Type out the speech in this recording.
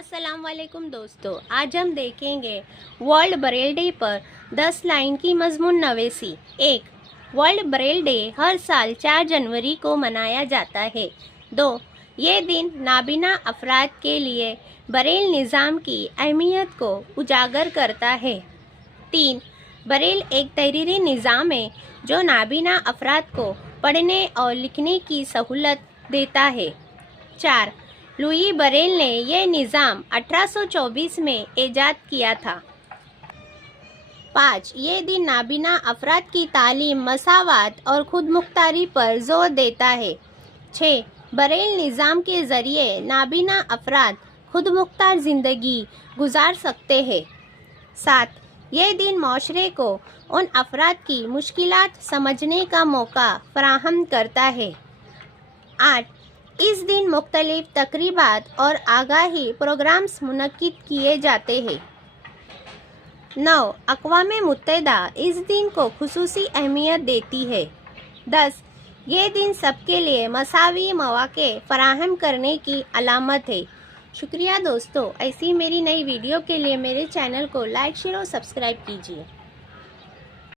अस्सलाम वालेकुम दोस्तों, आज हम देखेंगे वर्ल्ड ब्रेल डे पर 10 लाइन की मजमून नवेसी। 1. वर्ल्ड ब्रेल डे हर साल 4 जनवरी को मनाया जाता है। 2. ये दिन नाबीना अफराद के लिए ब्रेल निज़ाम की अहमियत को उजागर करता है। 3. ब्रेल एक तहरीरी निज़ाम है जो नाबीना अफराद को पढ़ने और लिखने की सहूलत देता है। 4. लुई ब्रेल ने यह निज़ाम 1824 में ईजाद किया था। 5. ये दिन नाबीना अफराद की तालीम, मसावत और खुद मुख्तारी पर जोर देता है। 6. ब्रेल निज़ाम के ज़रिए नाबीना अफराद खुद मुख्तार ज़िंदगी गुजार सकते हैं। 7. यह दिन माशरे को उन अफराद की मुश्किलात समझने का मौका फराहम करता है। 8. इस दिन मुख्तलिफ तकरीबात और आगाही प्रोग्राम्स मुनक्किद किए जाते हैं। 9. अक़वाम मुत्तहिदा इस दिन को खुसूसी अहमियत देती है। 10. ये दिन सबके लिए मसावी मौक़े फराहम करने की अलामत है। शुक्रिया दोस्तों, ऐसी मेरी नई वीडियो के लिए मेरे चैनल को लाइक, शेयर और सब्सक्राइब कीजिए।